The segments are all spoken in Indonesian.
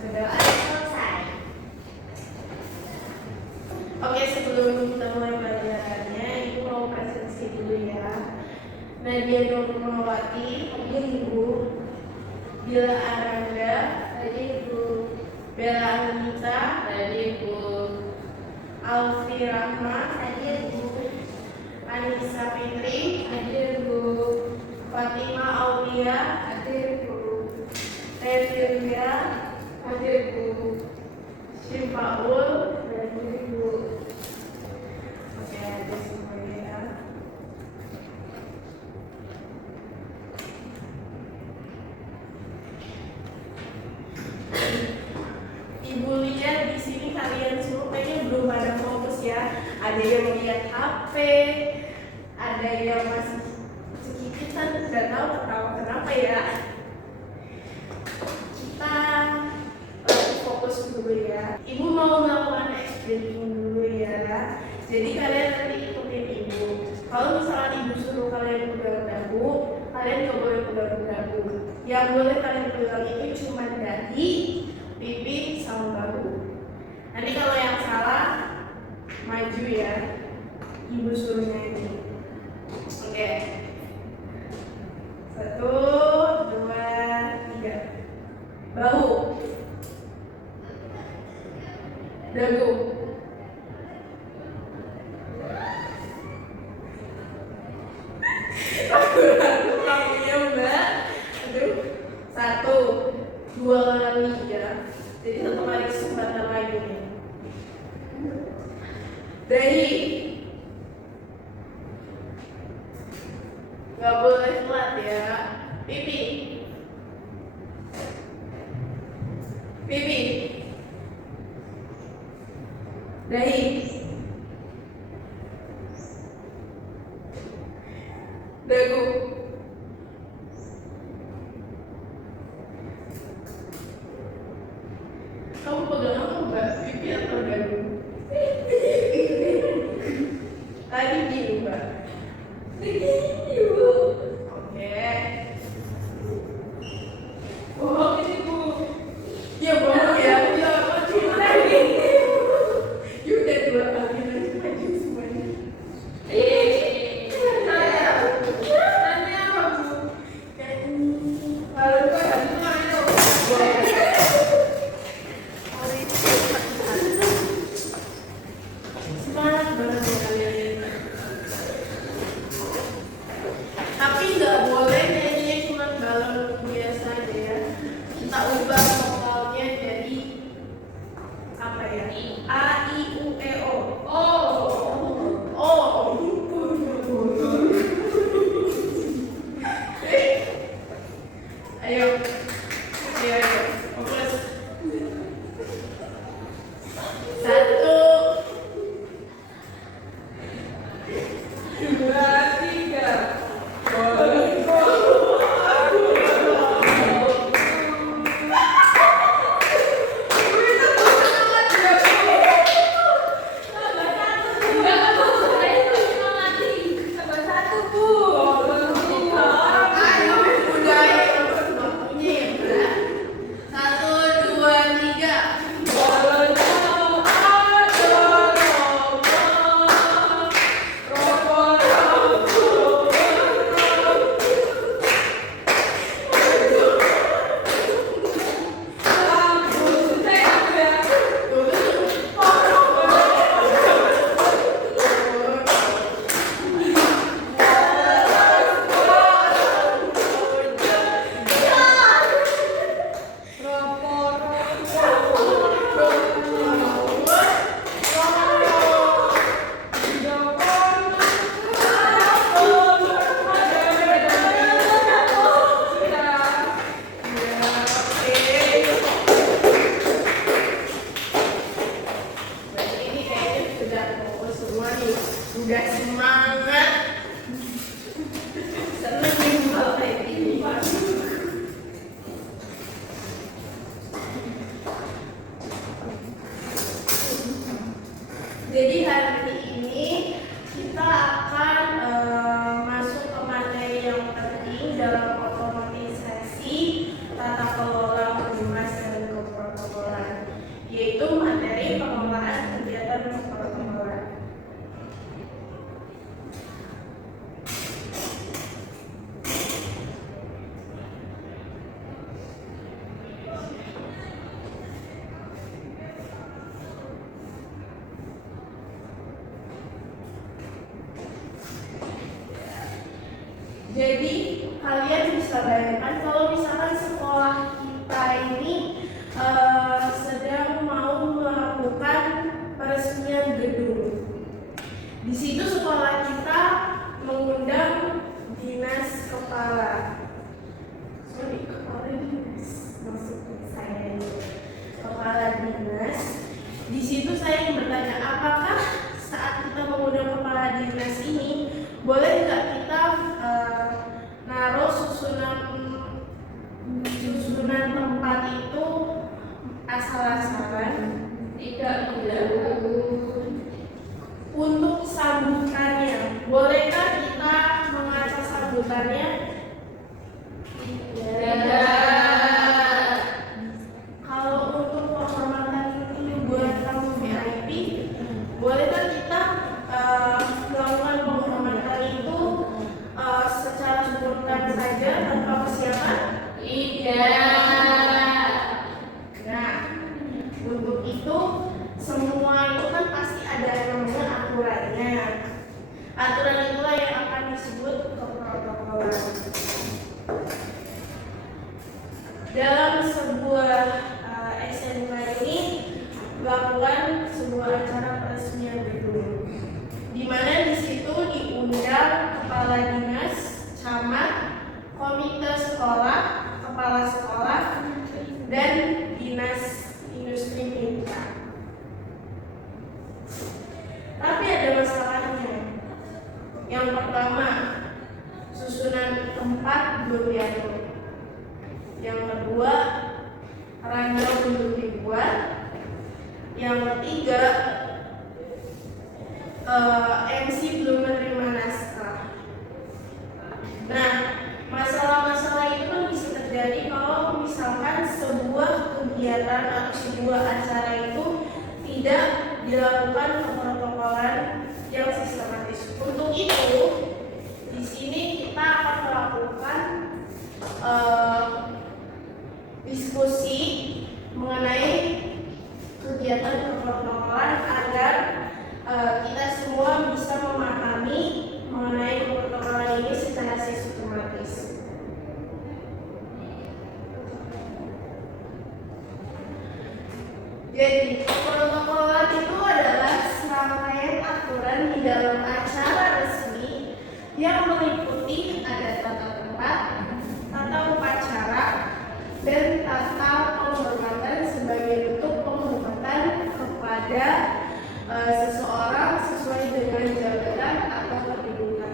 Berdoa selesai. Oke, sebelum kita mulai pelajarannya, Ibu mau presentasi dulu ya. Nadia Nurmawati, hadir Ibu. Bila Aranda, hadir Ibu. Bella Anita, hadir Ibu. Alfi Rahma, hadir Ibu. Anissa Fitri, hadir Ibu. Fatima Aulia, hadir Ibu. Revilia, hadir Ibu. Simpaul, hadir Ibu. Oke, ada semuanya ya. Ibu lihat di sini kalian semua kayaknya belum pada fokus ya. Ada yang melihat HP, ada yang masih sekitar, nggak tahu ketawa kenapa ya. Kita fokus dulu ya. Ibu mau melakukan explaining dulu ya. Jadi kalian nanti ikutin Ibu. Kalau misalnya Ibu suruh kalian pegang dagu, kalian nggak boleh pegang dagu. Yang boleh kalian pegang itu cuma dahi, pipi, sama bahu. Nanti kalau yang salah, maju ya. Ibu suruhnya ini. Oke. 1, 2, 3. Bahu. Dagu. Aku lakunya Mbak. Aduh. 1, 2 kali ya. Jadi 1 kali kesempatan lagi nih. Dahi. Gak boleh flat ya. Pipi. Pipi. Dahi. Dagu. Kamu pegang apa Mbak? Pipi atau dagu? Tadi gini Mbak. Begini Bu. Oke. Oh ini Bu. Ya bohong ya. Ya maju lagi. Ya udah 2 kali lagi maju semuanya. Tanya apa Bu? Kalau kau tadi mana? Semangat banget ya kalian. Tapi nggak boleh nyanyinya cuma balon biasa aja ya. Kita ubah vokalnya jadi apa ya? A, I, U, E, O. Oh. Ayo. Fokus. 1, 2, 3. kalian bisa bayangkan kalau misalkan sekolah kita ini sedang mau melakukan peresmian gedung. Di situ sekolah kita mengundang dinas kepala dinas, maksud saya ini kepala dinas. Di situ saya ingin bertanya, apakah saat kita mengundang kepala dinas ini boleh nggak kita naruh susunan tempat itu asal-asalan? Tidak. Untuk sambutannya, bolehkah kita mengaca sambutannya? Tidak. Kalau untuk penghormatan itu buat tamu VIP, bolehkah kita melakukan penghormatan itu secara spontan saja tanpa persiapan? Tidak. Nah, untuk itu semua itu kan pasti ada namanya aturannya. Aturan itulah yang akan disebut keprotokolan. Dalam sebuah SMK ini melakukan sebuah acara peresmian gedung, di mana di situ diundang kepala dinas, camat, komite sekolah, kepala sekolah, dan dinas industri mitra. Tapi ada masalahnya. Yang pertama, susunan tempat belum diatur. Yang kedua, ranjau belum dibuat. Yang ketiga, MC belum menerima naskah. Nah, masalah-masalah itu kan bisa terjadi kalau misalkan sebuah kegiatan atau sebuah acara itu tidak dilakukan keprotokolan yang sistematis. Untuk itu, di sini kita akan melakukan diskusi mengenai kegiatan keprotokolan agar kita semua bisa memahami mengenai keprotokolan ini secara sistematis. Jadi, keprotokolan itu adalah serangkaian aturan di dalam acara resmi yang meliputi ada tata tempat, tata upacara, dan tata penghormatan sebagai bentuk penghormatan kepada seseorang sesuai dengan jabatan atau kedudukan.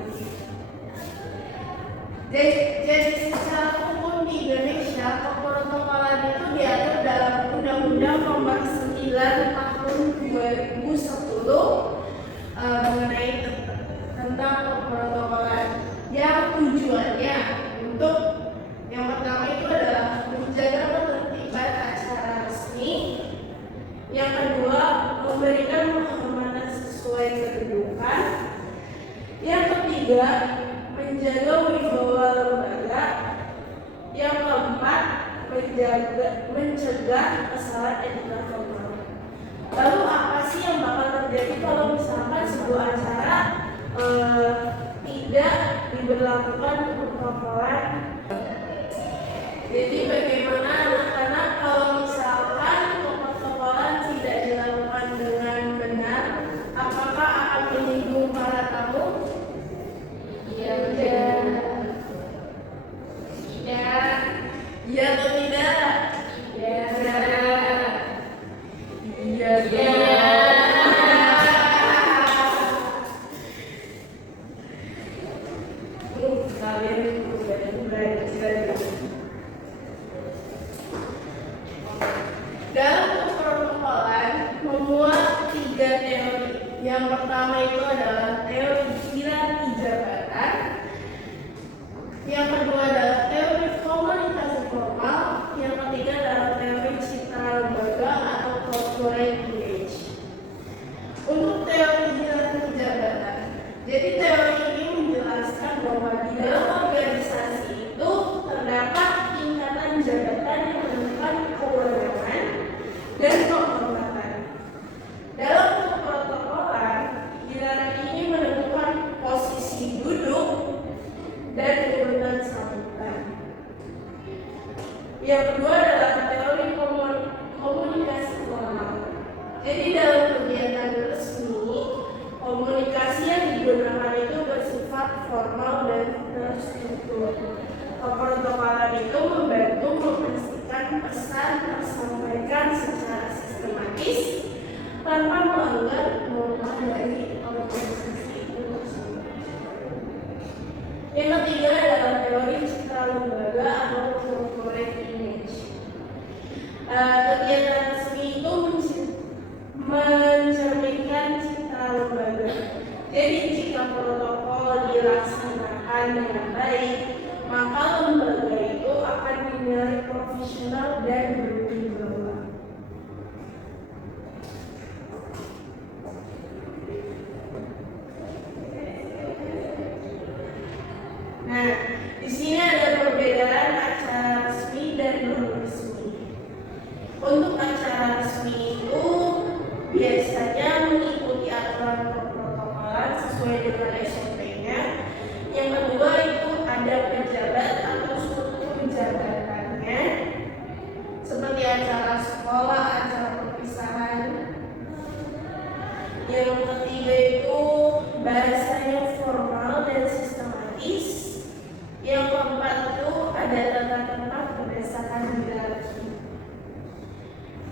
Jadi secara hukum di Indonesia, keprotokolan itu diatur dalam Undang-Undang Nomor 9 Tahun 2010 mengenai tentang keprotokolan yang tujuannya untuk yang pertama itu adalah menjaga ketertiban acara resmi. Yang kedua, memberikan penghormatan sesuai kedudukan. Yang ketiga, menjaga wibawa lembaga. Yang keempat, mencegah kesalahan etika formal. Lalu apa sih yang bakal terjadi kalau misalkan sebuah acara tidak diberlakukan keprotokolan? Jadi bagaimana anak-anak kalau misalkan keprotokolan tidak dilakukan dengan benar, apakah akan menyinggung para tamu? Iya. Iya atau tidak? Iya. Kalian belajar. Dalam keprotokolan memuat 3 teori. Yang pertama itu adalah teori hierarki jabatan. Yang kedua adalah teori komunikasi formal. Yang ketiga adalah teori citra lembaga atau corporate image. Untuk teori hierarki jabatan, jadi teori ini menjelaskan bahwa di dalam organisasi itu terdapat tingkatan jabatan yang menentukan kewenangan dan kehormatan. Dalam keprotokolan, hierarki ini menentukan posisi duduk dan urutan sabuk. adalah teori komunikasi formal. Jadi dalam kegiatan resmi, komunikasi yang digunakan itu bersifat formal dan terstruktur. Keprotokolan itu membantu memastikan pesan tersampaikan secara sistematis tanpa melanggar norma dari organisasi itu tersebut. Yang ketiga adalah teori citra lembaga atau corporate image. Kegiatan resmi itu mencerminkan citra lembaga. Jadi jika protokol dilaksanakan dengan baik, maka lembaga itu akan dinilai profesional dan berwibawa. Nah, di sini ada perbedaan acara resmi dan non-resmi. Untuk acara resmi itu biasanya mengikuti aturan protokolan sesuai dengan SOP-nya. Yang kedua itu ada pejabat atau struktur jabatannya, seperti acara sekolah, acara perpisahan. Yang ketiga itu bahasanya formal dan sistematis. Yang keempat itu ada tata tertib berdasarkan hierarki.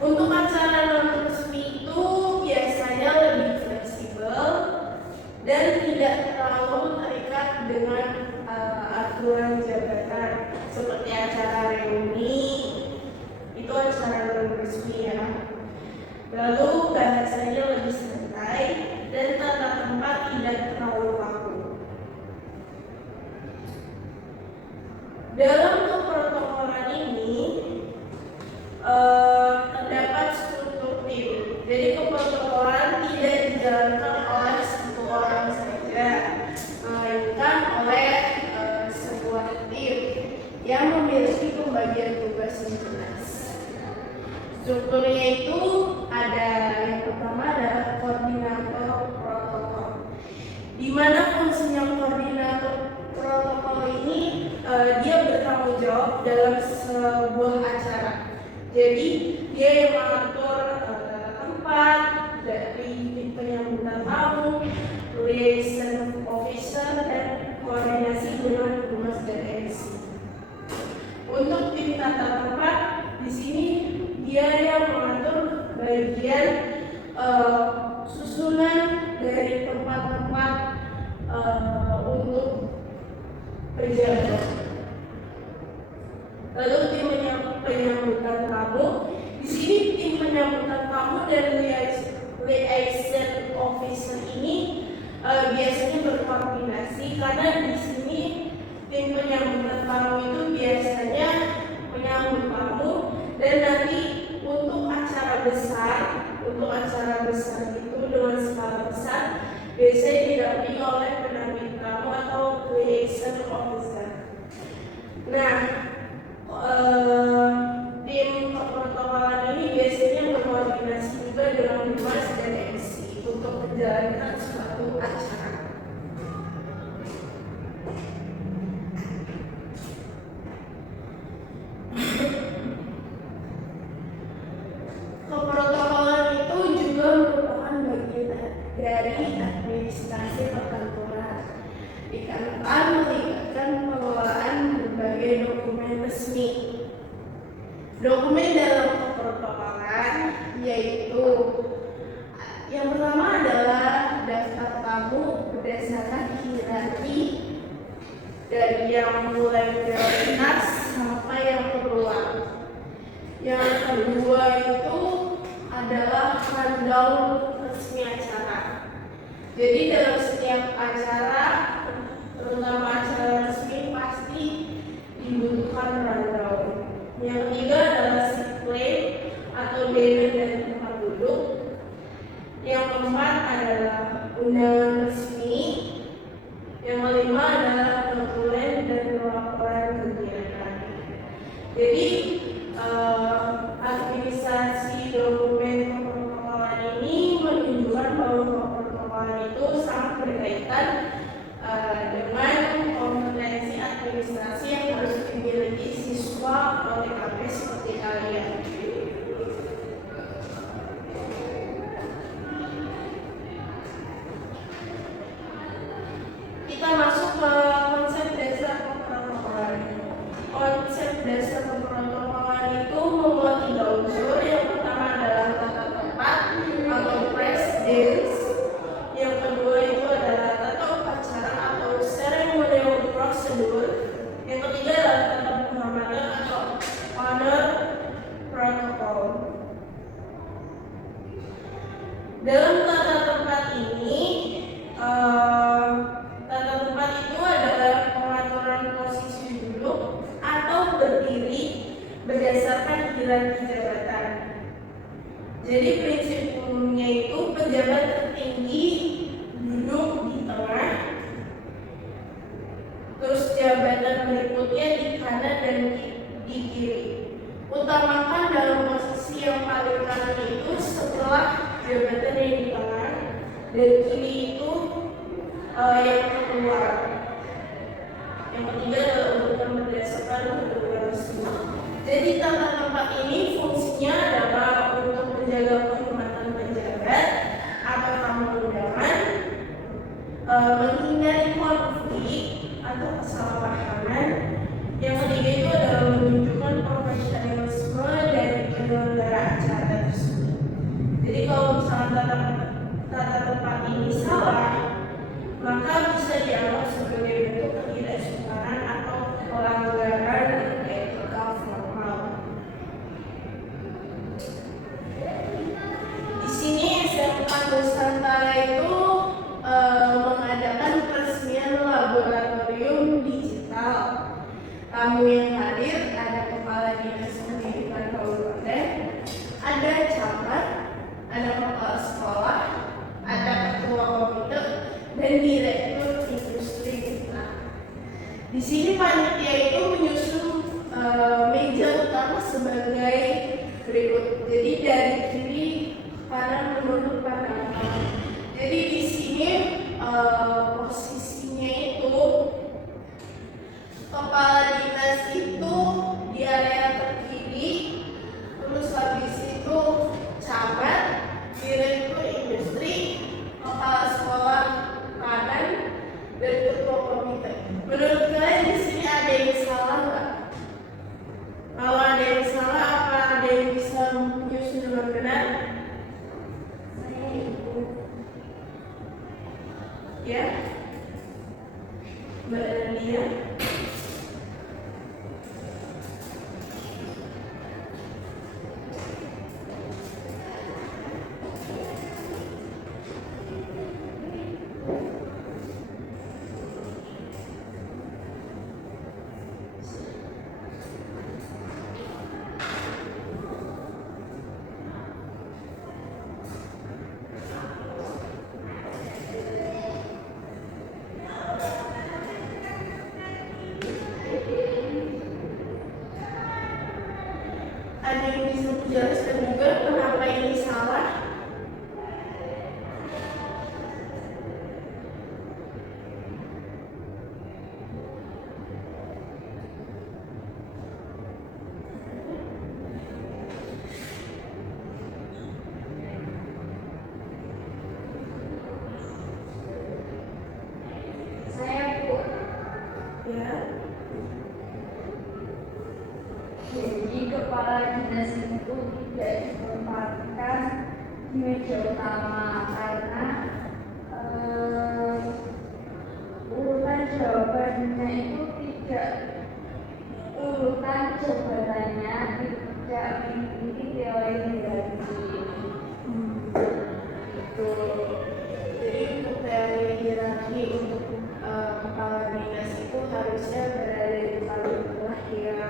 Untuk acara non-resmi itu biasanya lebih fleksibel dan tidak terlalu terikat dengan aturan jabatan, seperti acara reuni itu acara non-resmi ya. Lalu bahasanya lebih santai dan tata tempat tidak terlalu kaku. Dalam keprotokolan ini terdapat struktur tim. Jadi keprotokolan tidak dijalankan oleh satu orang saja, melainkan oleh sebuah tim yang memiliki pembagian tugas yang jelas. Strukturnya itu ada, yang pertama adalah koordinator protokol, di mana fungsinya koordinator protokol ini dia bertanggung jawab dalam sebuah acara. Jadi dia yang mengatur tempat dari penyambutan tamu, liaison officer, dan koordinasi dengan humas dan MC. Untuk tim tata tempat di sini dia yang mengatur bagian susunan dari tempat-tempat untuk perjalanan. Lalu tim penyambutan tamu, di sini tim penyambutan tamu dan liaison officer ini biasanya berkoordinasi, karena di sini tim penyambutan tamu itu biasanya menyambut tamu, dan nanti untuk acara besar itu dengan skala besar biasanya didampingi oleh pendamping tamu atau liaison officer. Nah, tim keprotokolan ini biasanya berkoordinasi juga dengan humas dan MC untuk menjalankan suatu acara. Keprotokolan itu juga merupakan bagian dari administrasi perkantoran, dikarenakan melibatkan pengelolaan berbagai dokumen resmi. Dokumen dalam keprotokolan yaitu yang pertama adalah daftar tamu berdasarkan hierarki dari yang mulai prioritas sampai yang perluan. Yang kedua itu adalah rundown resmi acara. Jadi dalam setiap acara, terutama acara resmi, pasti dibutuhkan rundown. Yang ketiga adalah seat claim atau demand dari tempat duduk. Yang keempat adalah undangan resmi. Yang kelima adalah dokumen dan laporan kegiatan. Jadi administrasi dokumen keprotokolan ini menunjukkan bahwa keprotokolan itu sangat berkaitan dengan kompetensi administrasi yang harus dimiliki siswa OTKP seperti kalian. Dalam tata tempat ini, tata tempat itu adalah pengaturan posisi duduk atau berdiri berdasarkan hierarki jabatan. Jadi prinsip umumnya itu pejabat tertinggi duduk di tengah, terus jabatan berikutnya di kanan dan di kiri. Utamakan dalam posisi yang paling kanan itu setelah jabatan yang di tengah, dan kiri itu yang kedua. Yang ketiga adalah urutan berdasarkan kedua tersebut. Jadi tata tempat ini fungsinya adalah untuk menjaga kehormatan pejabat atau tamu undangan, menghindari konflik atau kesalahpahaman. Yang ketiga itu adalah menunjukkan profesionalisme dari penyelenggara acara tersebut. Jadi kalau misalnya tata tempat ini salah, maka bisa dianggap sebagai bentuk ketidaksukaan atau pelanggaran etika formal. Di sini SMK Nusantara itu mengadakan peresmian laboratorium digital. Tamu yang hadir ada kepala dinas pendidikan kabupaten, ada camat, ada kepala sekolah, ada ketua komite, dan direktur industri. Di sini panitia itu menyusun meja utama sebagai berikut. Jadi dari kiri kanan menurut pandangan. Jadi di sini posisinya itu kepala dinas itu di area terkiri, terus habis itu camat, direktur industri, kepala sekolah kanan, dan ketua komite. Menurut kalian di sini ada yang salah nggak? Kalau ada yang salah, apa ada yang bisa menyusun dengan benar? Saya ikut. Ya, Mbak Nadia. Ada yang bisa menjelaskan juga kenapa ini salah? Saya Bu. Ya. Jadi kepala dinas itu tidak ditempatkan di meja utama karena urutan jawabannya itu tidak, urutan jabatannya tidak mengikuti teori hierarki. Itu jadi untuk teori hierarki untuk kepala dinas itu harusnya berada di paling bawah ya.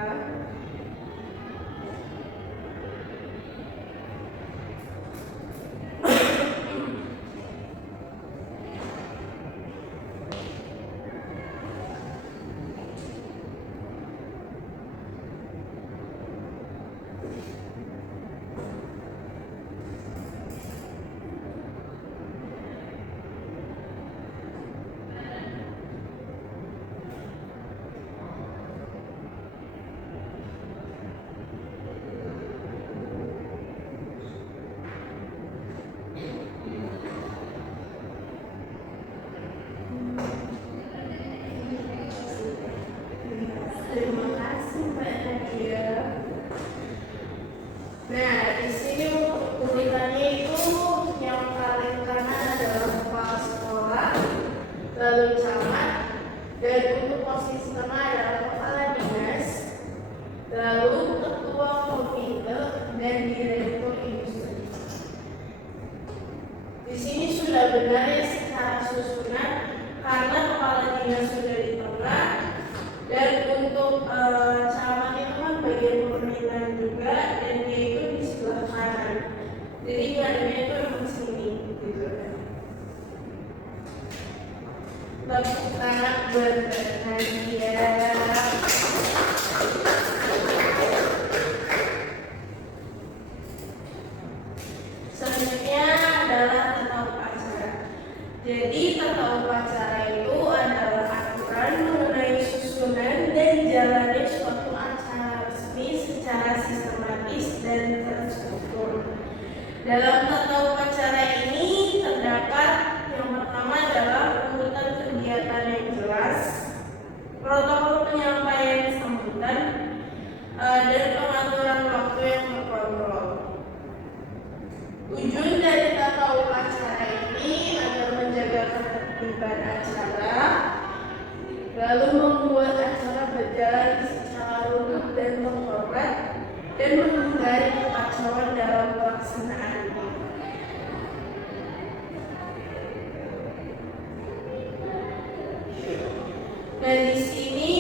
Terima kasih Mbak Nadia. Nah, di sini untuk urutannya itu yang paling kanan adalah kepala sekolah, lalu camat, dan untuk posisi tengah adalah kepala dinas, lalu ketua komite dan direktur industri. Jadi tata upacara itu adalah aturan mengenai susunan dan jalannya suatu acara resmi secara sistematis dan terstruktur. Dalam tata upacara ini terdapat yang pertama adalah urutan kegiatan yang jelas, protokol penyampaian sambutan, dan pengaturan waktu yang terkontrol. Tujuan dari tata upacara ini agar menjaga ketertiban acara, lalu membuat acara berjalan secara runut dan terhormat, dan menghindari kekacauan dalam pelaksanaannya. Nah, di sini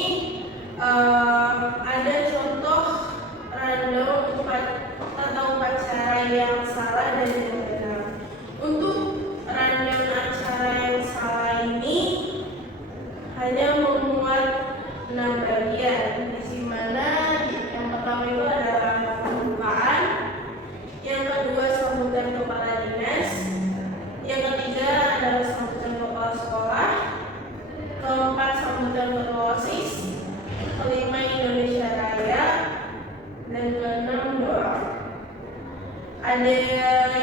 ada contoh rundown tata upacara yang salah dan yang benar. Untuk rundown acara yang salah ini hanya memuat 6 bagian, di mana yang pertama itu adalah pembukaan, yang kedua sambutan kepala dinas, yang ketiga adalah sambutan kepala sekolah, keempat sambutan ketua OSIS, kelima Indonesia Raya, dan keenam doa. Ada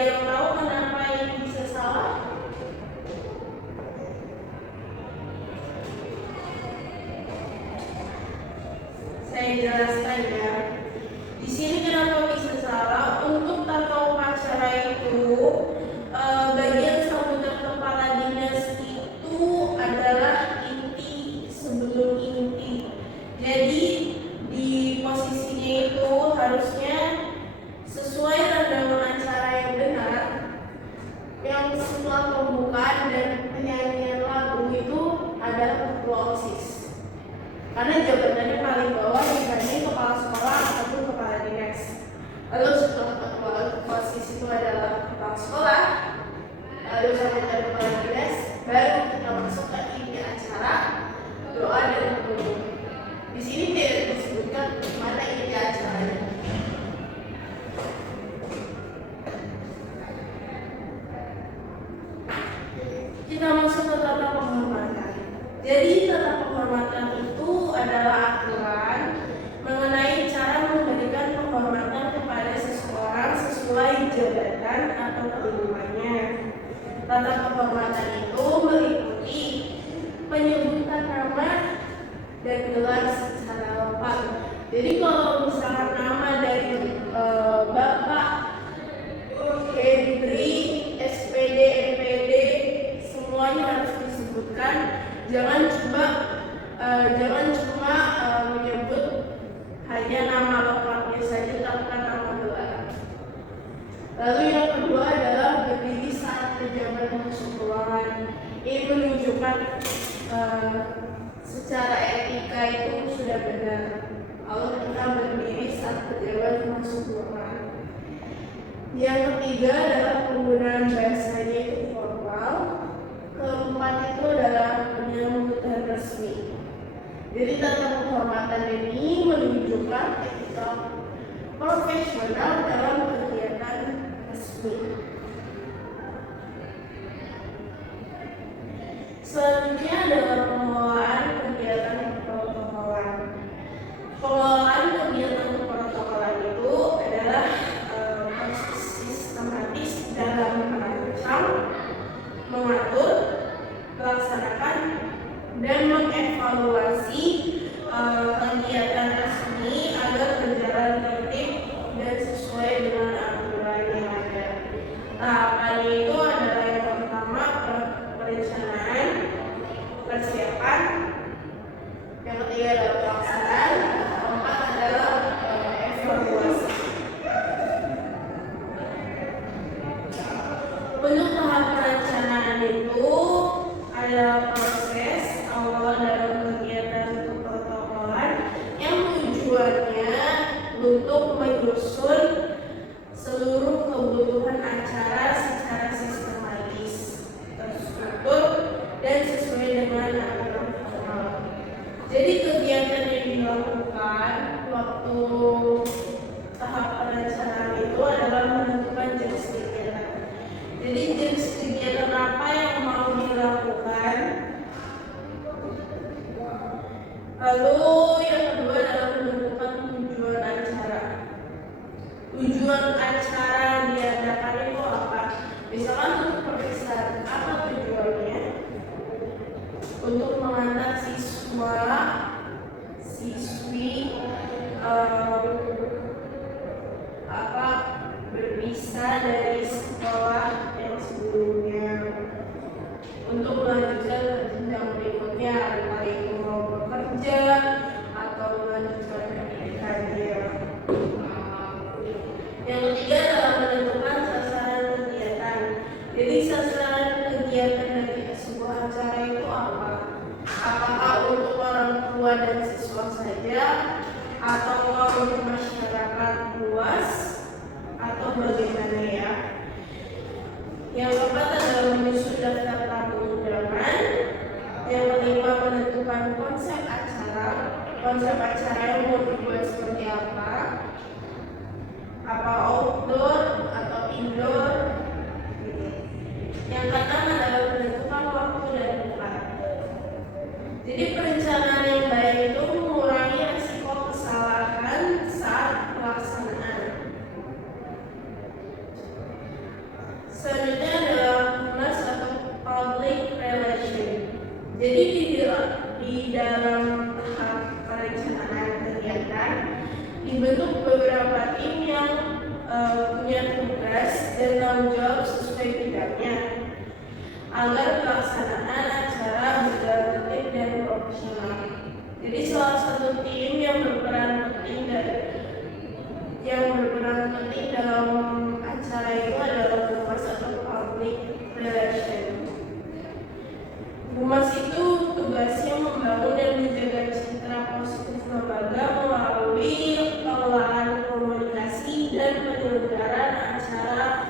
yang tahu kenapa ini bisa salah? Saya jelaskan ya. Di sini kenapa bisa salah? Untuk tata upacara itu bagian sambutan kepala dinas itu adalah inti sebelum inti. Jadi di posisinya itu harusnya sesuai rundown acara yang benar. Yang setelah pembukaan dan penyanyian lagu itu adalah ketua OSIS. Karena jabatannya paling bawah dibanding kepala sekolah ataupun kepala dinas. Lalu setelah ketua OSIS itu adalah kepala sekolah, lalu sambutan kepala dinas, baru kita masuk ke inti acara, doa dan penutup. Di sini tidak disebutkan mana inti acaranya. Kita masuk ke tata penghormatan. Jadi tata penghormatan itu adalah aturan mengenai cara memberikan penghormatan kepada seseorang sesuai jabatan atau kedudukannya. Tata penghormatan itu meliputi penyebutan nama dan gelar secara lengkap. Jadi kalau misalkan nama dari Bapak Hendri, SPD, MPD, semuanya harus disebutkan. Jangan cuma menyebut hanya nama lengkapnya saja tanpa nama gelar. Lalu yang kedua adalah berdiri saat pejabat masuk ruangan. Ini menunjukkan secara etika itu sudah benar. Kalau kita berdiri saat pejabat masuk ruangan. Yang ketiga adalah penggunaan bahasanya itu formal. Keempat itu adalah penyambutan resmi. Jadi tata penghormatan ini menunjukkan etika profesional dalam kegiatan resmi. Selanjutnya adalah pengelolaan kegiatan protokolan. Pengelolaan kegiatan protokolan itu adalah proses sistematis dalam merancang, mengatur, melaksanakan, dan mengevaluasi kegiatan resmi agar berjalan tertib dan sesuai tujuan acara diadakan itu apa? Misalkan untuk pemeriksaan, apa tujuannya? Untuk mengantar siswa, siswi berpisah dari sekolah yang sebelumnya untuk melanjutkan jenjang berikutnya, entah itu mau bekerja atau melanjutkan pendidikannya. Yang ketiga adalah menentukan sasaran kegiatan. Jadi sasaran kegiatan dari sebuah acara itu apa? Apakah untuk orang tua dan siswa saja, atau untuk masyarakat luas, atau bagaimana ya? Yang keempat adalah menyusun daftar tamu undangan. Yang kelima menentukan konsep acara. Konsep acara yang mau dibuat seperti apa? Apa outdoor atau indoor? Yang keenam adalah menentukan waktu dan tempat. Jadi perencanaan yang baik itu mengurangi risiko kesalahan saat pelaksanaan. Selanjutnya adalah humas atau public relation. Jadi di dalam tahap perencanaan kegiatan dibentuk beberapa tim yang punya tugas dan tanggung jawab sesuai bidangnya agar pelaksanaan acara berjalan tertib dan profesional. Jadi salah satu tim yang berperan penting dalam acara itu adalah humas atau public relation. Humas itu tugasnya membangun dan menjaga citra positif lembaga melalui pengelolaan komunikasi dan penyelenggaraan acara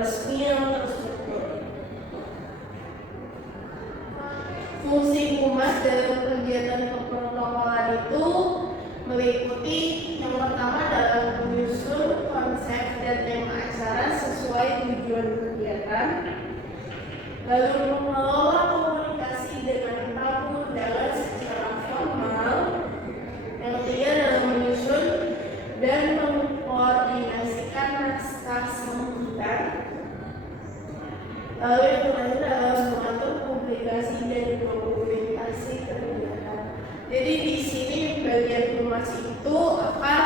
resmi yang terstruktur. Fungsi humas dalam kegiatan keprotokolan itu meliputi yang pertama adalah menyusun konsep dan tema acara sesuai tujuan kegiatan, lalu mengelola komunikasi dengan tamu undangan secara formal. Yang ketiga adalah menyusun dan mengkoordinasikan naskah sambutan. Lalu yang terakhir adalah mengatur publikasi dan dokumentasi kegiatan. Jadi di sini bagian humas itu akan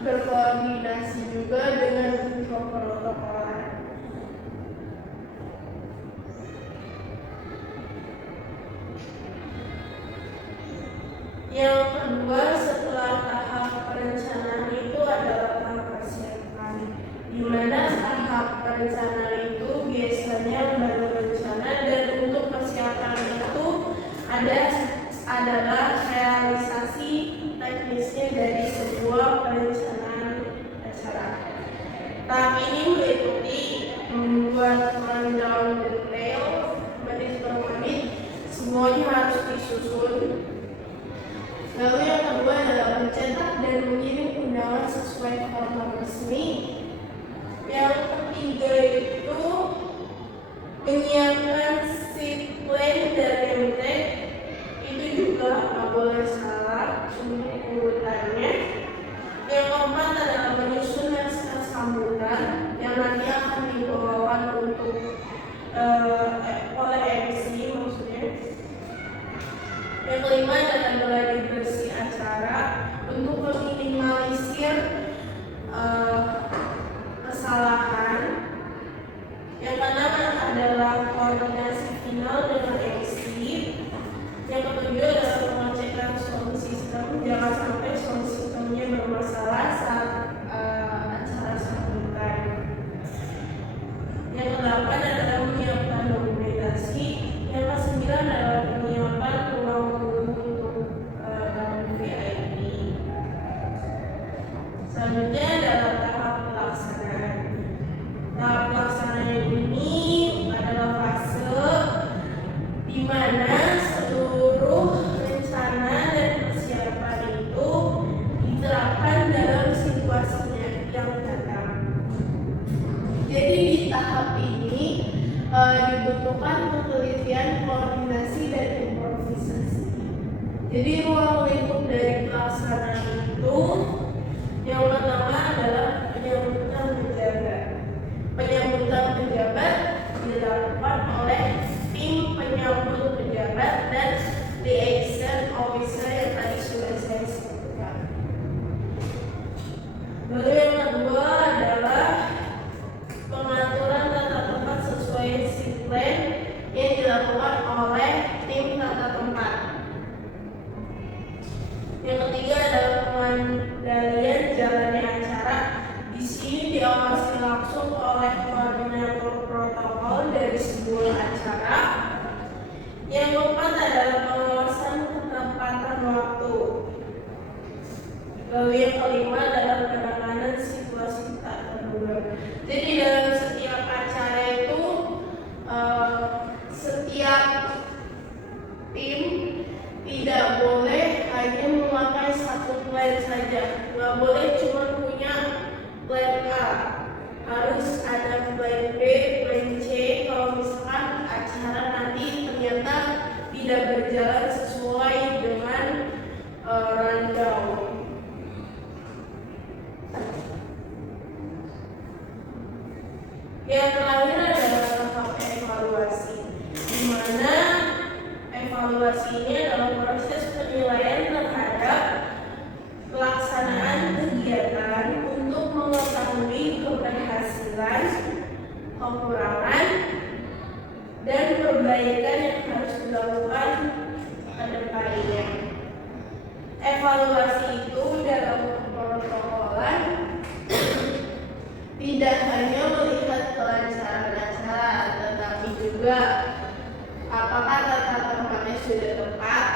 berkoordinasi juga dengan tim protokolan. Yang kedua setelah tahap perencanaan itu adalah tahap persiapan, di mana tahap perencanaan itu biasanya baru rencana, dan untuk persiapan itu adalah realisasi teknisnya dari sebuah perencanaan acara. Tahap ini meliputi membuat rundown detail menit per menit, semuanya harus disusun. Lalu yang kedua adalah mencetak dan mengirim undangan sesuai format resmi. Yang ketiga itu menyiapkan seat plan dan name tag. Itu juga nggak boleh salah untuk urutannya. Yang keempat adalah menyusun naskah sambutan yang nanti akan dibawakan untuk oleh MC maksudnya. Yang kelima adalah gladi bersih acara untuk meminimalisir kesalahan. Yang keenam adalah koordinasi final dengan MC. Yang ketujuh adalah pengecekan sound system, jangan sampai sound systemnya bermasalah saat acara sambutan. Yang kedelapan adalah menyiapkan dokumentasi. Yang kesembilan adalah penyiapan ruang tunggu untuk tamu VIP. Selanjutnya adalah tahap pelaksanaan. Tahap pelaksanaan ini adalah fase di mana seluruh rencana dan persiapan itu diterapkan dalam situasinya yang datang. Jadi di tahap ini dibutuhkan ketelitian, koordinasi, dan improvisasi. Jadi ruang lingkup dari pelaksanaan itu yang pertama adalah Di sini diawasi langsung oleh koordinator protokol dari sebuah acara. Yang keempat adalah pengawasan ketepatan waktu. Lalu yang kelima adalah penanganan situasi tak terduga. Jadi dalam setiap acara itu setiap tim tidak boleh hanya memakai satu plan saja. Nggak boleh cuma punya plan A, harus ada plan B, plan C. Kalau misalkan acara nanti ternyata tidak berjalan sesuai dengan rundown. Yang terakhir adalah tahap evaluasi, di mana evaluasi ini adalah proses penilaian terhadap pelaksanaan kegiatan untuk mengetahui keberhasilan, kekurangan, dan perbaikan yang harus dilakukan ke depannya. Evaluasi itu dalam protokolan tidak hanya melihat kelancaran acara, tetapi juga apakah tata tempatnya sudah tepat,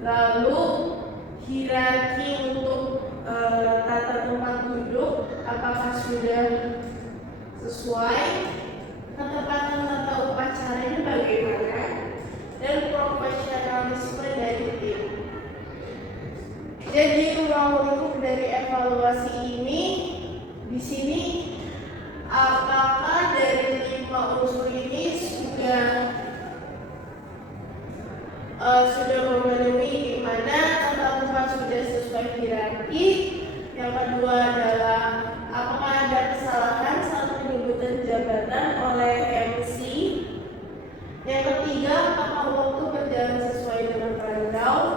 lalu hierarki untuk tata tempat duduk apakah sudah sesuai, ketepatan tata upacaranya bagaimana, dan profesionalisme dari tim. Jadi ruang lingkup dari evaluasi ini di sini, apakah dari 5 unsur ini sudah memenuhi, di mana tata tempat sudah sesuai hierarki. Yang kedua adalah apakah ada kesalahan saat penyebutan jabatan oleh MC. Yang ketiga, apakah waktu berjalan sesuai dengan rundown.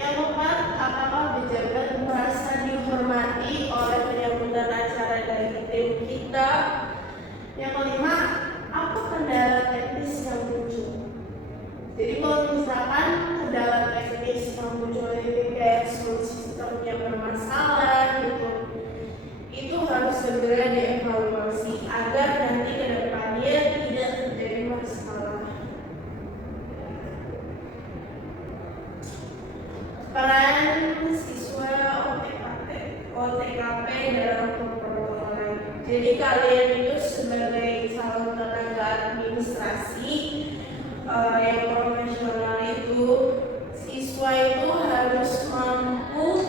Yang keempat, apakah pejabat merasa dihormati oleh penyambutan acara dari tim kita. Yang kelima, apa kendala teknis yang muncul. Jadi kalau misalkan kendala teknis yang muncul ini kayak sistemnya bermasalah gitu, itu harus segera dievaluasi agar nanti ke depannya tidak terjadi masalah. Peran siswa OTKP dalam pemrograman. Jadi kalian itu sebagai calon tenaga administrasi yang profesional itu, siswa itu harus mampu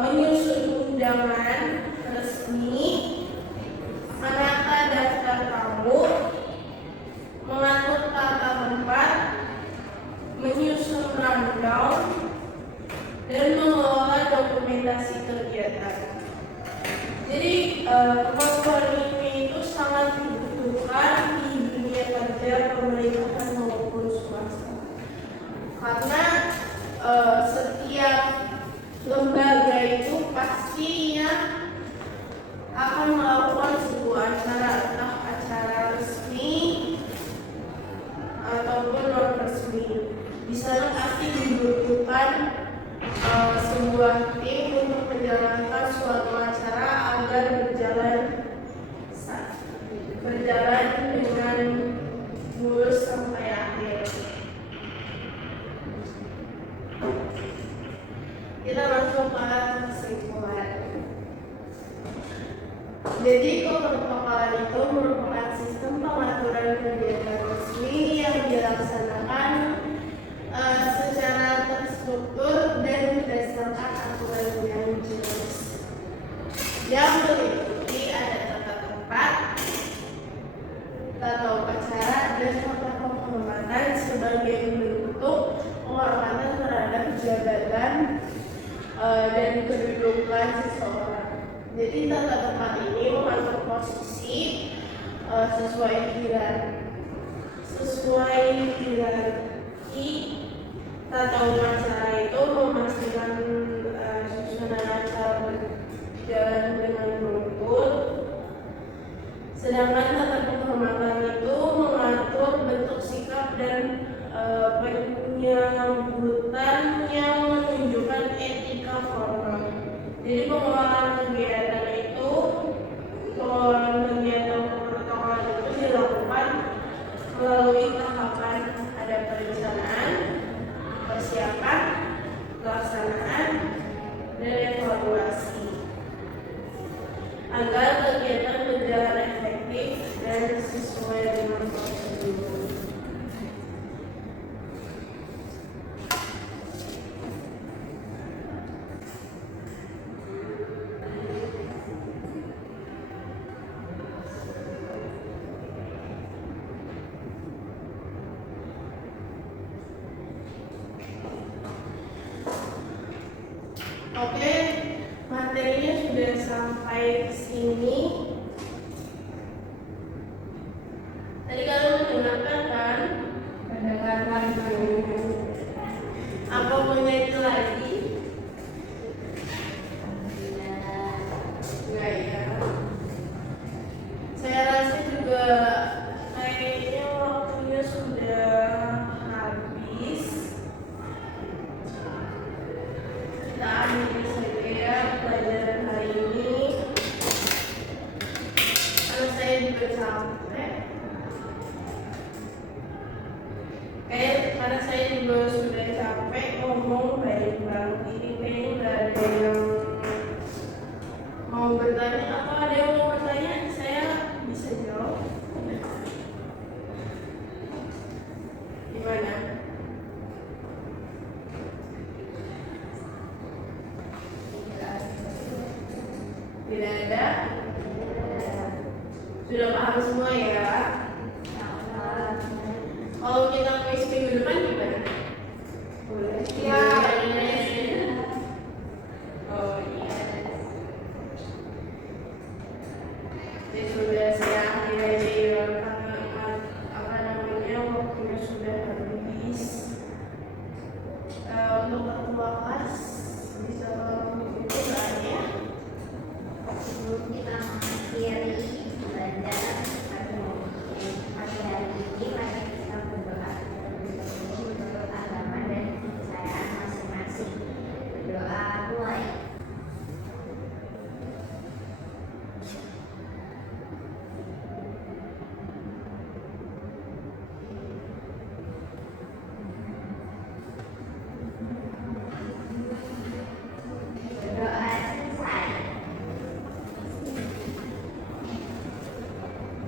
menyusun undangan resmi, menata daftar tamu, mengatur tata tempat, menyusun rundown, dan mengelola dokumentasi kegiatan. Jadi kemampuan ini itu sangat dibutuhkan di dunia kerja pemerintahan maupun swasta, karena setiap lembaga itu pastinya akan melakukan sebuah acara, entah acara resmi ataupun non resmi. Di sana pasti dibutuhkan sebuah tim untuk menjalankan suatu acara agar berjalan dengan mulus sampai akhir. Kita langsung ke kesimpulan. Jadi keprotokolan itu merupakan sistem pengaturan kegiatan resmi yang dilaksanakan secara terstruktur dan berdasarkan aturan yang jelas, yang meliputi ada tata tempat, tata upacara, dan tata penghormatan sebagai bentuk penghormatan terhadap jabatan dan kedudukan seseorang. Jadi tata tempat ini mengatur posisi sesuai hierarki. Tata upacara itu memastikan susunan acara berjalan dengan beruntun. Sedangkan tata penghormatan itu mengatur bentuk sikap dan penyambutan yang menunjukkan etika formal. Jadi pengelolaan kegiatan itu, pengelolaan kegiatan protokol itu dilakukan melalui tahapan ada perencanaan, persiapan, pelaksanaan, dan evaluasi agar kegiatan berjalan efektif dan sesuai dengan prosedur. Oke, materinya sudah sampai ke sini. Tadi kalian mendengarkan kan? Mendengarkan dulu. Apa punya itu lagi? Enggak ya. Saya rasa juga kayaknya waktunya sudah habis. Kita akhiri saja ya pelajaran hari ini. Karena saya juga capek. Karena saya juga sudah capek ngomong baik banget ini, kayaknya nggak ada yang mau bertanya. Apa ada yang mau bertanya? Saya bisa jawab. Gimana? Tidak ada? Sudah paham semua ya? Kalau kita kuis minggu depan gimana? Boleh? Ya. Oh iya. Ya sudah, saya akhiri aja ya, karena apa namanya waktunya sudah habis. Untuk ketua kelas bisa tolong itu ya. Sebelum kita mengakhiri belajar pagi hari ini, mari kita berdoa menurut agama dan kepercayaan masing-masing. Berdoa mulai. Berdoa selesai.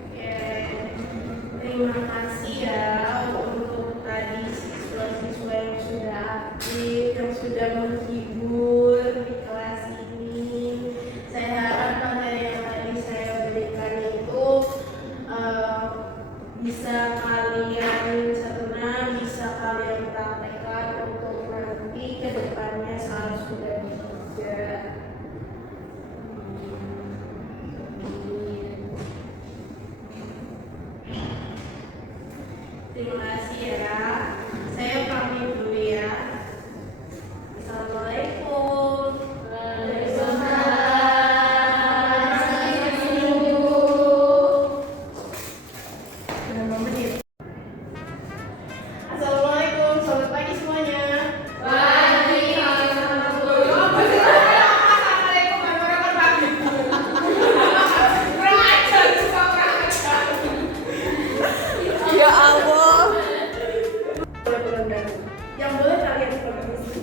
Oke, terima kasih ya untuk tadi siswa-siswa yang sudah aktif, yang sudah menghibur di kelas ini. Saya harap materi yang tadi saya berikan itu bisa kalian cerna, bisa kalian praktekkan untuk nanti ke depannya saat sudah bekerja. Terima kasih ya. Saya pamit dulu ya. Assalamualaikum. Berapa menit? Assalamualaikum. Selamat pagi semuanya. Ya Allah. Boleh berendam. Yang boleh kalian permisi.